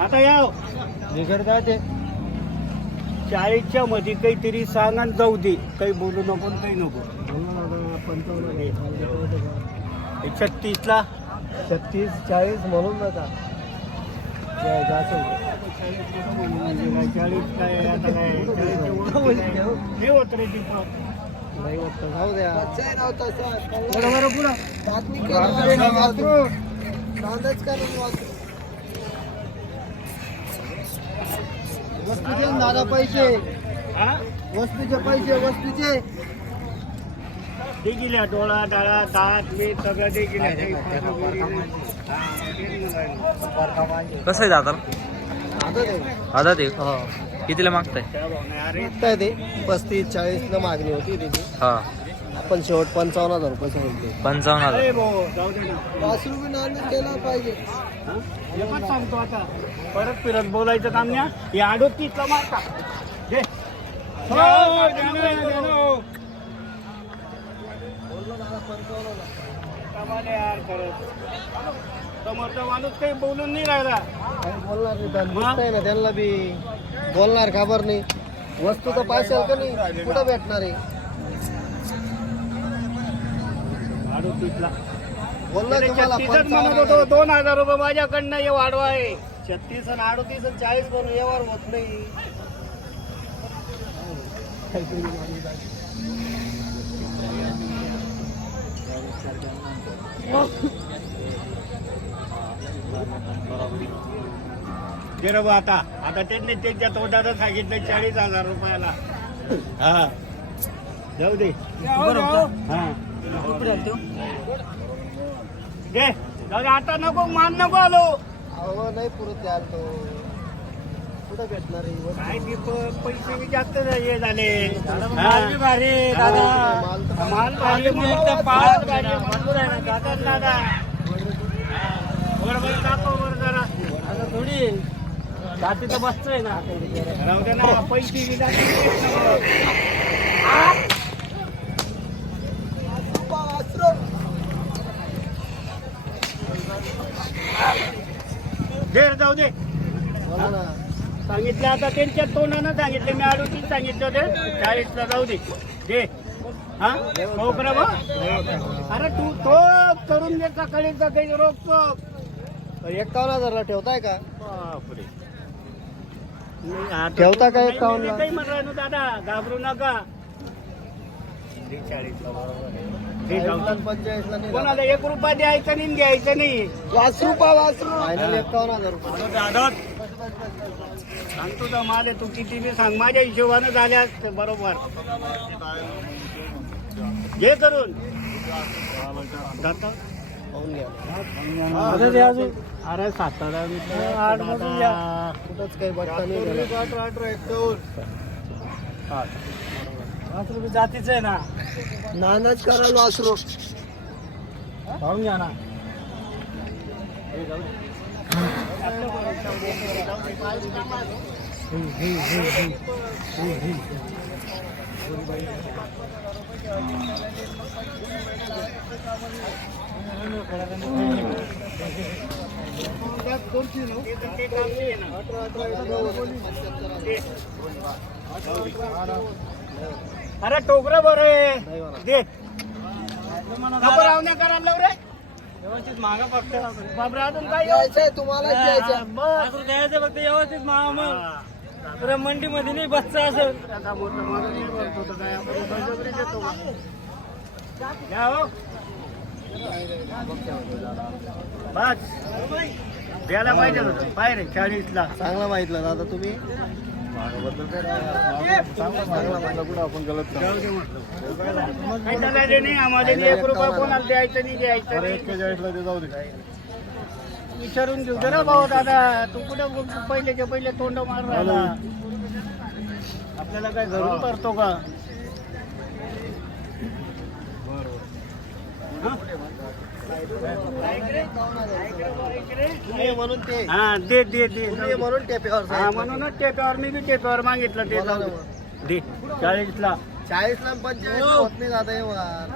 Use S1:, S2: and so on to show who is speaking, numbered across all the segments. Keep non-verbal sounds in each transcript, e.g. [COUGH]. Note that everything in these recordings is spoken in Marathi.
S1: आता या
S2: बिघडता ते.
S1: चाळीसच्या मध्ये काहीतरी सांग आणि जाऊ दे. काही बोलू नको काही नको. छत्तीसला.
S2: छत्तीस चाळीस म्हणून
S1: काय चाळीस काय आता काय? हे होत रे दीपक.
S2: जाऊ द्या
S1: बरं बरं पुढं
S2: वस्तूचे न दादा पैसे
S1: हा.
S2: वस्तूचे पैसे वस्तूचे
S1: ते गेल्या डोळा डाळा दात मी सगळं ते गेल्या
S3: कसं आहे दादा
S2: ते
S3: दादा ते कितीला मागताय?
S1: अरे
S2: मागताय ते. पस्तीस चाळीस न मागणी होती त्याची
S3: हा.
S2: आपण शेवट पंचावन्न हजार रुपये सांगितले.
S3: पंचावन्न हजार.
S1: अरे भाऊ जाऊ दे ना.
S2: पाच रुपये नाणं केला पाहिजे.
S1: हा? एकच सांगतो आता. परत फिरत बोलायचं काम नाही. हा. हे अडोतीसला मारता. दे हो, द्या ना, द्या ना, हो. कमाल आहे यार खरंच. समोरचा माणूस काही बोलून नाही राहिला.
S2: काही बोलणार नाही ना त्यांना बी. बोलणार खबर नाही. वस्तू तर पाहिजे का नाही? कुठं भेटणार आहे? बोलणार तुम्हाला
S1: छत्तीसच म्हणत होतो दोन हजार रुपये माझ्याकडनं हे वाढवा आहे
S2: छत्तीस आणि अडतीस आणि चाळीस करून व्यवहार होत नाही. [LAUGHS]
S1: बा आता. आता त्यांनी त्यांच्या तोंडानं सांगितलं चाळीस हजार रुपयाला. हा. जाऊ दे. हा. दे. जाऊ दे. आता नको मान नको आलो.
S2: अहो नाही पुरत द्याल तो कुठं भेटणार आहे?
S1: काय प- पैसे बी जास्त हे झाले.
S3: माल बी भारी आहे, दादा.
S2: माल तर
S1: माल भारी म्हणून
S3: पाच
S1: गाडी म्हणून आहे ना, दादा? जरा.
S3: आता थोडी. जाती तर बसतोय ना
S1: राहू दे ना पैसे बी जातात दे रे, जाऊ दे. सांगितले आता त्यांच्या तोंडानं सांगितले मी अडोतीस सांगितले होते. चाळीसला जाऊ दे. दे. हा? हो बा? अरे तू तो करून दे सकाळीचा काही रोखतो
S2: एकावन्न हजारला ठेवताय का?
S1: बापरे.
S2: ठेवता
S1: तू-
S2: का
S1: नाही,
S2: एकावन्न?
S1: मी काही म्हणणार ना दादा घाबरू नका. कोणाला एक रुपया द्यायचा नाही आणि घ्यायचं नाही.
S2: वासरू पा वासरू. फायनल एकावन्न हजार रुपये.
S1: दादा सांगतो तर माझे तू किती बी सांग. माझ्या हिशोबानं झाल्या असते बरोबर. घे करून. जाता?
S2: पाहून घ्या.
S1: अरे सातारा
S2: आठ मधून द्या. कुठंच काही बट्टा नाही
S3: बी जातीच आहे ना.
S2: नानाच कराल वासरू
S3: पाहून घ्या ना.
S1: अरे टोकरं बरं आहे.
S2: नाही म्हणा.
S1: दे नको रावण्या करायला लाव रे
S3: व्यवस्थित मागा फक्त.
S1: बापरे अजून काय
S2: तुम्हाला द्यायचं
S3: फक्त व्यवस्थित मागा मग. पुऱ्या मंडी मध्ये नाही बसचं असं.
S1: हो. बस. द्यायला पाहिजे होतं. पाय रे चाळीसला.
S2: चांगला माहितलं दादा तुम्ही.
S1: नाही आम्हाला एक रुपया कोणाला द्यायचं नाही द्यायचं. नाही
S2: जाऊ दे.
S1: विचारून घेऊ दे ना भाऊ दादा. तू कुठं पहिलेच्या पहिले तोंड मार राहिला. आपल्याला काय घरून करतो का?
S2: म्हणून ते
S1: हा दे दे दे.
S2: म्हणून
S1: हा म्हणूनच टेप्यावर मी बी टेप्यावर मागितलं ते. दे चाळीसला.
S2: चाळीस ला पंचेचाळीस होत नाही दादा हे वार.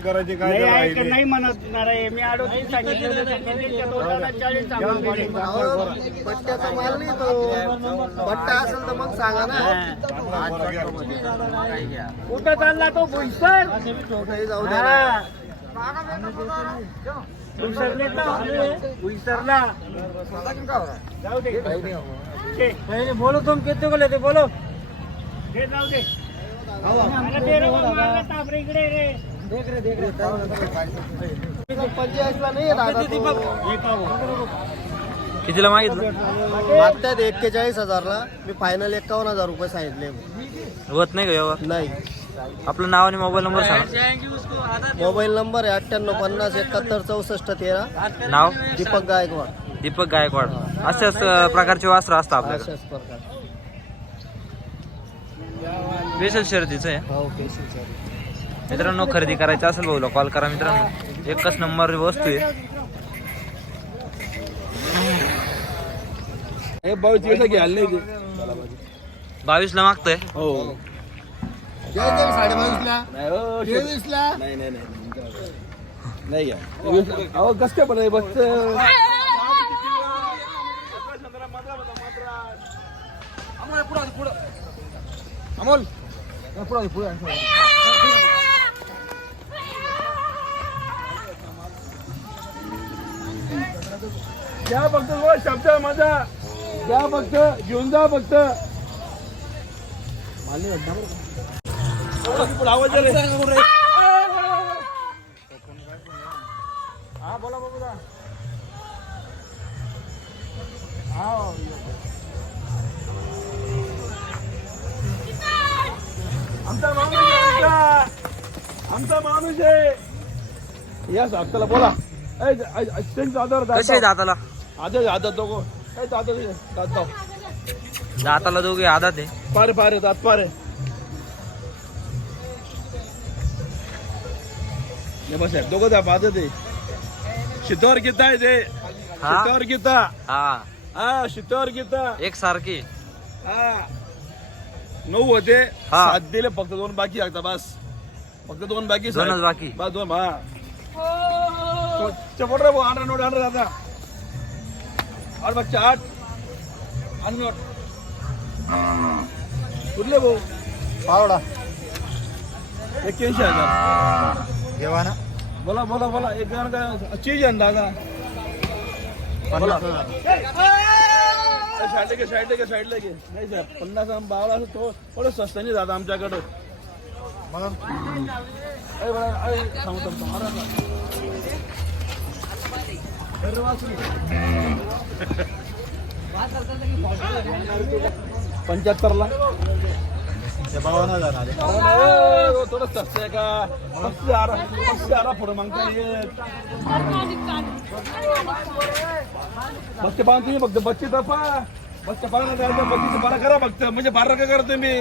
S4: करायची
S1: नाही आहे का नाही म्हणत नाही मी अडोतीस सांगितलं होतं, त्यांच्या तोंडाला चाळीस सांगून गेले.
S2: अहो, बट्ट्याचा माल नाही तो. बट्टा असेल तर मग सांगा ना.
S1: कुठं चालला तो? भुईसर?
S2: जाऊ द्या. ना.
S1: हा. भुईसरले तर भुईसरला. जाऊ दे.
S3: बोलो तुम किती को लेते? बोलो.
S1: जाऊ दे. रे रे.
S2: ला नाही दादा.
S5: कितीला मागितलं?
S2: मागतायत एक्केचाळीस हजारला. मी फायनल एकावन्न हजार रुपये सांगितले.
S5: होत नाही का व्यवहार?
S2: नाही.
S5: आपलं नाव आणि मोबाईल नंबर सांगा.
S2: मोबाईल नंबर आहे अठ्ठ्याण्णव पन्नास एकाहत्तर चौसष्ट तेरा.
S5: नाव?
S2: दीपक गायकवाड.
S5: दीपक गायकवाड. अशाच प्रकारचे वस्त्र असतात
S2: प्रकार
S5: स्पेशल शर्तीचं आहे.
S2: हो सर
S5: मित्रांनो खरेदी करायचं असेल भाऊला कॉल करा मित्रांनो. एकच नंबर वस्तू आहे.
S4: हे
S5: बावीस ला मागतोय.
S4: हो. नाही हो,
S2: तेवीसला
S4: नाही नाही नाही नाही घ्या. अहो कस काय पण बस. अमोल. पुढे पुढे घ्या फक्त हो, शब्द माझा या फक्त घेऊन जा फक्त आवाज हा बोला. बाबू हा आमचा माणूस आहे आमचा. माणूस आहे. या चला बोला.
S5: कसे आहे दाताला
S4: आधार आधार दोघं. काय दादा दादा
S5: दाताला दोघे आदात आहे.
S4: पारे पारे दात पारे. साहेब दोघं द्या पाहत ते शितोर गीता आहे ते.
S5: हा?
S4: शितोर गीता.
S5: हा.
S4: हा शितोर गीता.
S5: एक सारखी
S4: हा. नऊ होते
S5: हा.
S4: सात दिले फक्त दोन बाकी लागता बस. फक्त दोन बाकी साहेब.
S5: दोनच बाकी.
S4: बस दोन हा. चपोट रे भाऊ आठ नोट आठ दादा आठ. बच्चा आठ. आठ नोट कुठले भाऊ?
S2: पावडा.
S4: एक्क्याऐंशी हजार.
S2: घेवा ना.
S4: बोला बोला बोला. एक जण काय चीज आहे ना दादा? बोला. साईड के साईड के साईड के नाही साहेब पन्नास बावला असं तो थोडं स्वस्त नाही दादा आमच्याकडं अरे अरे, थांब, थांब, मारा. पंच्याहत्तरला
S2: बावन्न हजार आले
S4: अरे, थोडं स्वस्त आहे का? पस्तीस हजार पस्तीस हजार पुढे मागता येत बच्चे पाहून तुम्ही फक्त बच्चे तपा. बच्चे पाहणं करायचं बच्चीचे करा फक्त. म्हणजे बारा का करतो मी?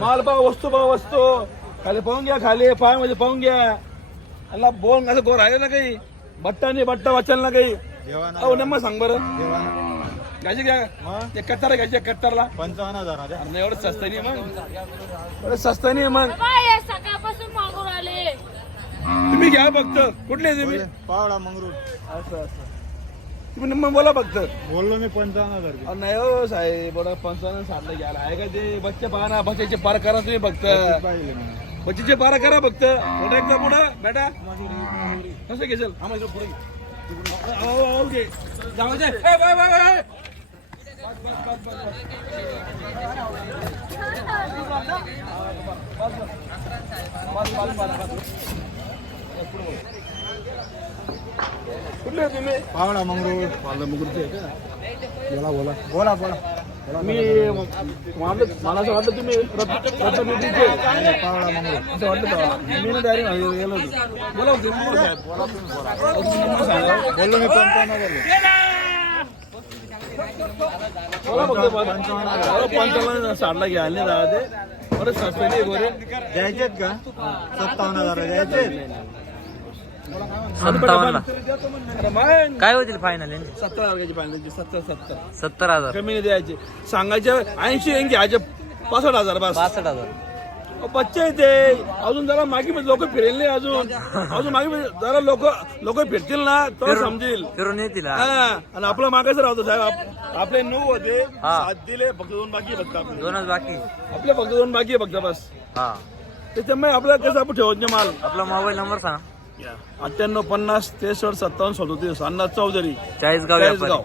S4: माल पा वस्तू पा वस्तू. खाली पाहून घ्या खाली पाय म्हणजे पाहून घ्या. अल्ला बोल असं गोर आहे ना काही? बट्टा नाही बट्टा वाचाल ना काही? अहो नेमकं सांग बरं. घ्यायचे घ्या. ते कत्तर घ्यायचे कत्तरला
S2: पंचावन्न हजार
S4: अरे नाही, एवढं स्वस्त नाही मग. एवढं स्वस्त नाही मग.
S6: सकाळपासून मागून आले.
S4: तुम्ही घ्या फक्त. कुठले तुम्ही?
S2: पावडा मंगरूळ.
S4: असं असं. तुम्ही निम्म बोला फक्त.
S2: बोललो मी पंचावन्न हजार
S4: नाही हो साहेब बोला पंचावन्न साठला घ्यायला. आहे का ते? बच्चे पाहा ना बच्चेचे पार करा तुम्ही फक्त. बच्चेचे पारा करा फक्त. पुढे एकदा पुढं बेटा. कसं घेशील आम्हाला पुढे. जाऊ दे. ए, बाय, बाय, बाय. कुठले आहे तुम्ही
S2: पावडा मंगरूळ
S4: बोला बोला बोला बोला मी मला मला असं वाटलं तुम्ही रत्न- रत्नपेटीचे.
S2: पावडा मंगरूळ
S4: असं वाटलं का? मी ना डायरेक्ट गेलो होतो. बोला हो, तुम्ही बोला साहेब. अहो, तुम्ही निम्मं सांगा.
S2: बोललो मी पंचावन्न हजार
S4: बोला फक्त बोला. अहो, पंचावन्न साठला घ्यायला नाही राहत ते. बरं स्वस्त नाही गोरे
S2: द्यायचेत का सत्तावन्न. हजार द्यायचे
S4: मग
S5: काय होतील फायनल
S4: सत्तर हजार घ्यायची पाहिजे सत्तर सत्तर
S5: सत्तर हजार.
S4: कमी द्यायचे. सांगायचे ऐंशी घ्यायचे पासष्ट हजार
S5: पासष्ट हजार.
S4: बच्चे ते. अजून जरा मागे लोक फिरेल नाही अजून. अजून मागे जरा लोक लोक फिरतील ना तो समजेल.
S5: फिरून येतील हा.
S4: आणि आपलं मागायचं राहतो साहेब. आप- आपले नऊ होते. सात दिले फक्त दोन बाकी आहे फक्त आपले.
S5: दोनच बाकी.
S4: आपले फक्त दोन बाकी आहे फक्त बस.
S5: हा.
S4: त्याच्यामुळे आपल्याला कसं आपण ठेवत नाही माल?
S5: आपला मोबाईल नंबर सांगा.
S4: अठ्ठ्याण्णव पन्नास त्रेसष्ट सत्तावन्न सदोतीस अण्णा चौधरी.
S5: चाळीसगाव
S4: चाळीसगाव.